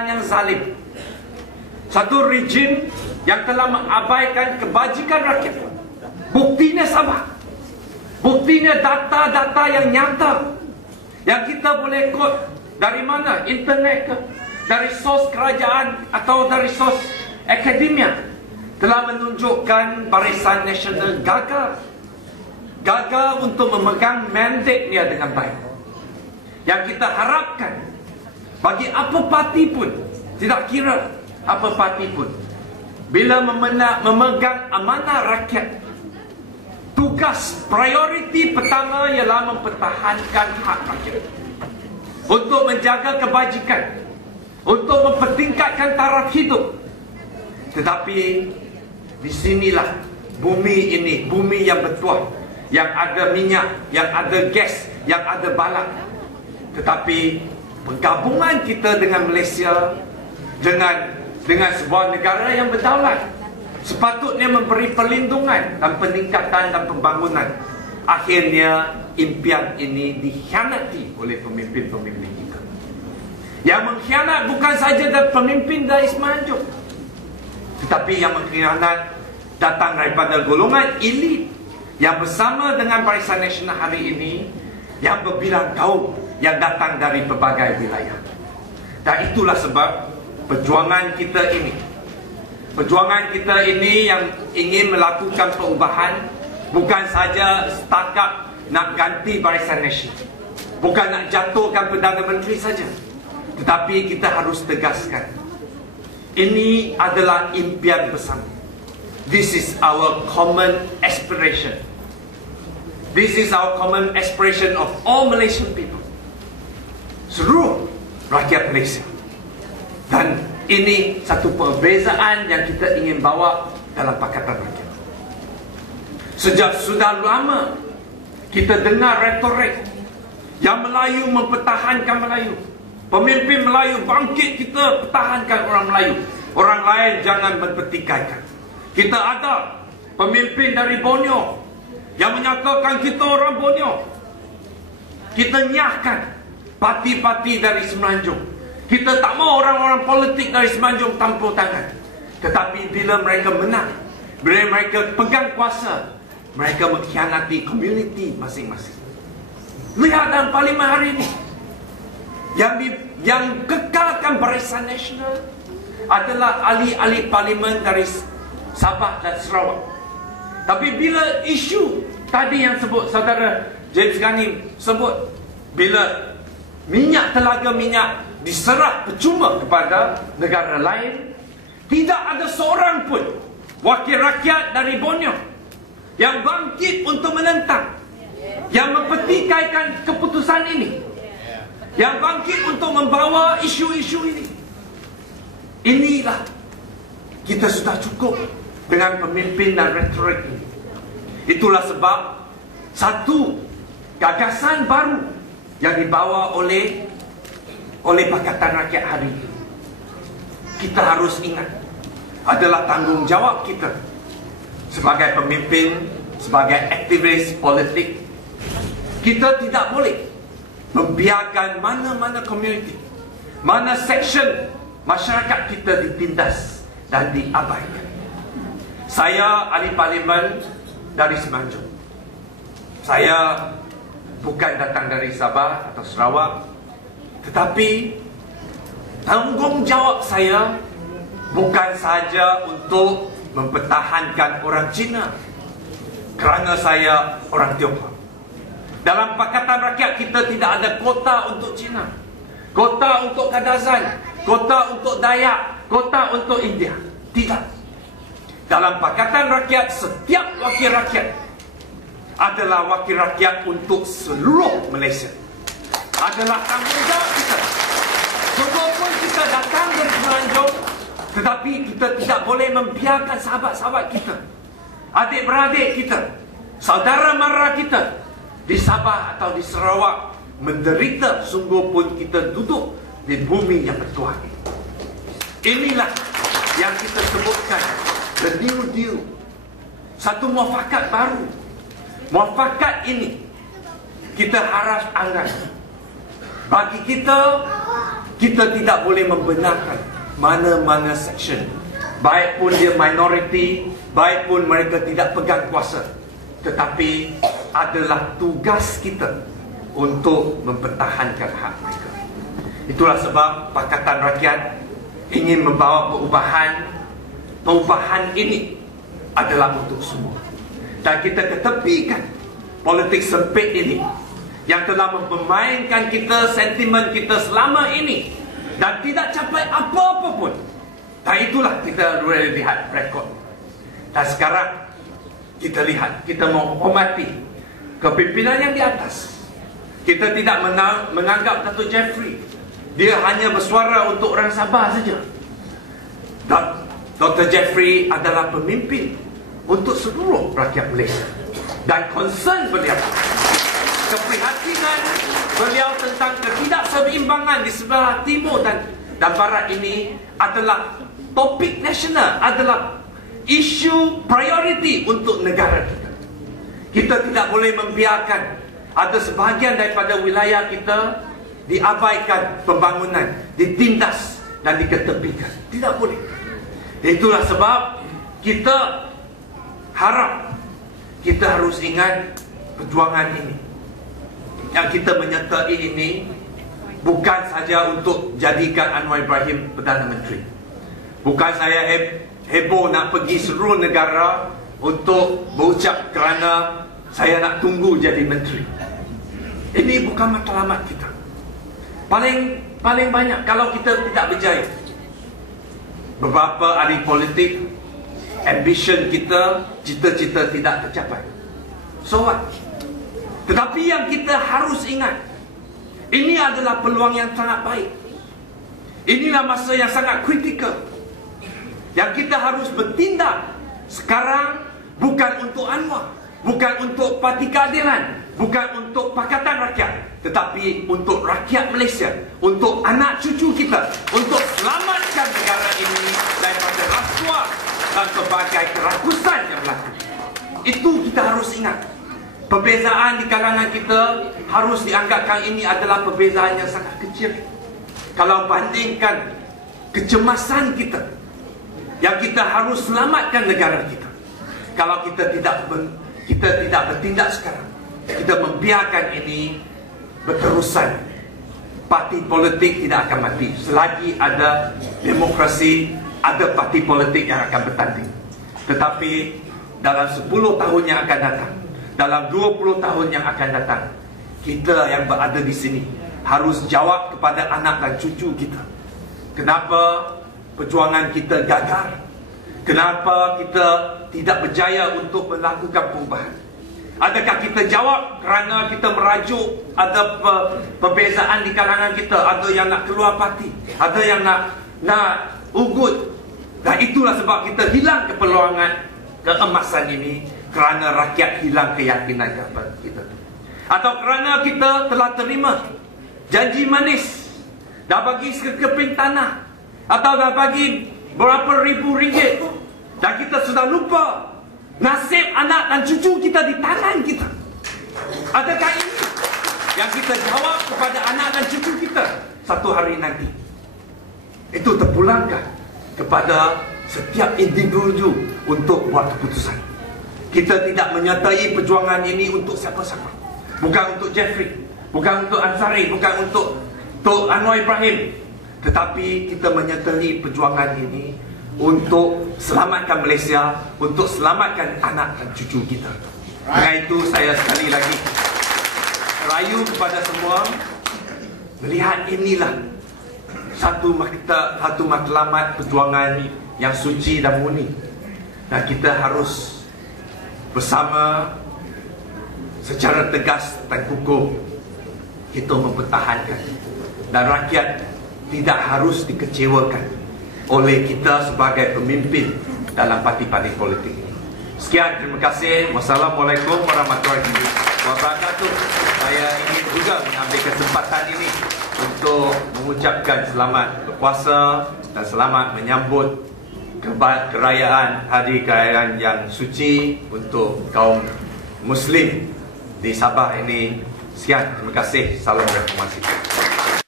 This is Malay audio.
yang zalim, satu rejim yang telah mengabaikan kebajikan rakyat. Buktinya Sabah, buktinya data-data yang nyata yang kita boleh quote dari mana, internet ke, dari sos kerajaan atau dari sos akademia, telah menunjukkan Barisan Nasional gagal untuk memegang mandatnya dengan baik. Yang kita harapkan bagi apa parti pun, tidak kira apa parti pun, bila memegang amanah rakyat, tugas prioriti pertama ialah mempertahankan hak rakyat, untuk menjaga kebajikan, untuk mempertingkatkan taraf hidup. Tetapi di sinilah bumi ini, bumi yang bertuah, yang ada minyak, yang ada gas, yang ada balak. Tetapi penggabungan kita dengan Malaysia, dengan sebuah negara yang berdaulat, sepatutnya memberi perlindungan dan peningkatan dan pembangunan. Akhirnya impian ini dikhianati oleh pemimpin-pemimpin kita. Yang mengkhianat bukan saja pemimpin dari Semenanjung, tetapi yang mengkhianat datang daripada golongan elit yang bersama dengan Barisan Nasional hari ini, yang berbilang gaung, yang datang dari berbagai wilayah. Dan itulah sebab perjuangan kita ini yang ingin melakukan perubahan, bukan saja setakat nak ganti Barisan Nasional, bukan nak jatuhkan Perdana Menteri saja, tetapi kita harus tegaskan, ini adalah impian bersama. This is our common aspiration. This is our common aspiration of all Malaysian people, seluruh rakyat Malaysia. Dan ini satu perbezaan yang kita ingin bawa dalam Pakatan Rakyat. Sejak sudah lama kita dengar retorik yang Melayu mempertahankan Melayu, pemimpin Melayu bangkit, kita pertahankan orang Melayu, orang lain jangan mempertikaikan. Kita ada pemimpin dari Borneo yang menyatakan kita orang Borneo. Kita nyahkan parti-parti dari Semenanjung. Kita tak mahu orang-orang politik dari Semenanjung campur tangan. Tetapi bila mereka menang, bila mereka pegang kuasa, mereka mengkhianati komuniti masing-masing. Lihat dalam parlimen hari ini, yang kekalkan Barisan Nasional adalah ahli-ahli parlimen dari Sabah dan Sarawak. Tapi bila isu tadi yang sebut saudara James Ghani sebut, bila minyak, telaga minyak diserah percuma kepada negara lain, tidak ada seorang pun wakil rakyat dari Borneo yang bangkit untuk menentang, yang mempertikaikan keputusan ini, yang bangkit untuk membawa isu-isu ini. Inilah, kita sudah cukup dengan pemimpin dan retorik ini. Itulah sebab satu gagasan baru yang dibawa oleh Pakatan Rakyat hari ini, kita harus ingat, adalah tanggungjawab kita sebagai pemimpin, sebagai aktivis politik. Kita tidak boleh membiarkan mana-mana komuniti, mana section masyarakat kita ditindas dan diabaikan. Saya ahli parlimen dari Semenanjung. Saya bukan datang dari Sabah atau Sarawak, tetapi tanggungjawab saya bukan saja untuk mempertahankan orang Cina, kerana saya orang Tionghoa. Dalam Pakatan Rakyat kita tidak ada kota untuk Cina, kota untuk Kadazan, kota untuk Dayak, kota untuk India. Tidak. Dalam Pakatan Rakyat, setiap wakil rakyat adalah wakil rakyat untuk seluruh Malaysia. Adalah tanggungjawab kita. Walaupun kita datang dari Semenanjung, tetapi kita tidak boleh membiarkan sahabat-sahabat kita, adik-beradik kita, saudara mara kita di Sabah atau di Sarawak menderita, sungguh pun kita duduk di bumi yang bertuah ini. Inilah yang kita sebutkan the New Deal. Satu muafakat baru. Muafakat ini kita harap angan bagi kita kita tidak boleh membenarkan mana-mana section, baik pun dia minoriti, baik pun mereka tidak pegang kuasa, tetapi adalah tugas kita untuk mempertahankan hak mereka. Itulah sebab Pakatan Rakyat ingin membawa perubahan. Perubahan ini adalah untuk semua, dan kita ketepikan politik sempit ini yang telah mempermainkan kita, sentimen kita selama ini, dan tidak capai apa-apa pun. Dan itulah kita boleh lihat rekod. Dan sekarang kita lihat, kita menghormati kepimpinan yang di atas. Kita tidak menganggap Datuk Jeffrey dia hanya bersuara untuk orang Sabah saja. Dr. Jeffrey adalah pemimpin untuk seluruh rakyat Malaysia. Dan concern beliau, keprihatinan beliau tentang ketidakseimbangan di sebelah timur dan barat ini adalah topik nasional, adalah isu prioriti untuk negara kita. Kita tidak boleh membiarkan ada sebahagian daripada wilayah kita diabaikan pembangunan, ditindas dan diketepikan. Tidak boleh. Itulah sebab kita harap, kita harus ingat perjuangan ini. Yang kita menyertai ini bukan saja untuk jadikan Anwar Ibrahim Perdana Menteri. Bukan saya heboh nak pergi seluruh negara untuk berucap kerana saya nak tunggu jadi menteri. Ini bukan matlamat kita. Paling banyak kalau kita tidak berjaya, beberapa ahli politik, ambition kita, cita-cita tidak tercapai. So what? Tetapi yang kita harus ingat, ini adalah peluang yang sangat baik. Inilah masa yang sangat kritikal, yang kita harus bertindak sekarang, bukan untuk Anwar, bukan untuk Parti Keadilan, bukan untuk Pakatan Rakyat, tetapi untuk rakyat Malaysia, untuk anak cucu kita, untuk selamatkan negara ini daripada rasuah dan berbagai kerakusan yang berlaku. Itu kita harus ingat. Perbezaan di kalangan kita harus dianggapkan ini adalah perbezaan yang sangat kecil kalau bandingkan kecemasan kita, yang kita harus selamatkan negara kita. Kalau kita tidak bertindak sekarang, kita membiarkan ini berterusan, parti politik tidak akan mati. Selagi ada demokrasi, ada parti politik yang akan bertanding. Tetapi dalam 10 tahun yang akan datang, dalam 20 tahun yang akan datang, kita yang berada di sini harus jawab kepada anak dan cucu kita, kenapa perjuangan kita gagal, kenapa kita tidak berjaya untuk melakukan perubahan. Adakah kita jawab kerana kita merajuk ada perbezaan di kalangan kita, ada yang nak keluar parti, ada yang nak ugut. Dan itulah sebab kita hilang keperluangan keemasan ini, kerana rakyat hilang keyakinan kepada kita. Atau kerana kita telah terima janji manis, dah bagi sekeping tanah, atau dah bagi berapa ribu ringgit, dan kita sudah lupa nasib anak dan cucu kita di tangan kita. Adakah ini yang kita jawab kepada anak dan cucu kita satu hari nanti? Itu terpulangkan kepada setiap individu untuk buat keputusan. Kita tidak menyertai perjuangan ini untuk siapa-siapa. Bukan untuk Jeffrey, bukan untuk Ansari, bukan untuk Anwar Ibrahim. Tetapi kita menyertai perjuangan ini untuk selamatkan Malaysia, untuk selamatkan anak dan cucu kita. Dengan itu saya sekali lagi rayu kepada semua, melihat inilah satu matlamat perjuangan yang suci dan murni, dan kita harus bersama secara tegas dan kukuh kita mempertahankan, dan rakyat tidak harus dikecewakan oleh kita sebagai pemimpin dalam parti-parti politik ini. Sekian, terima kasih. Wassalamualaikum warahmatullahi wabarakatuh. Saya ingin juga mengambil kesempatan ini untuk mengucapkan selamat berpuasa dan selamat menyambut kerajaan, hari kerajaan yang suci untuk kaum Muslim di Sabah ini. Sekian, terima kasih. Salam reformasi.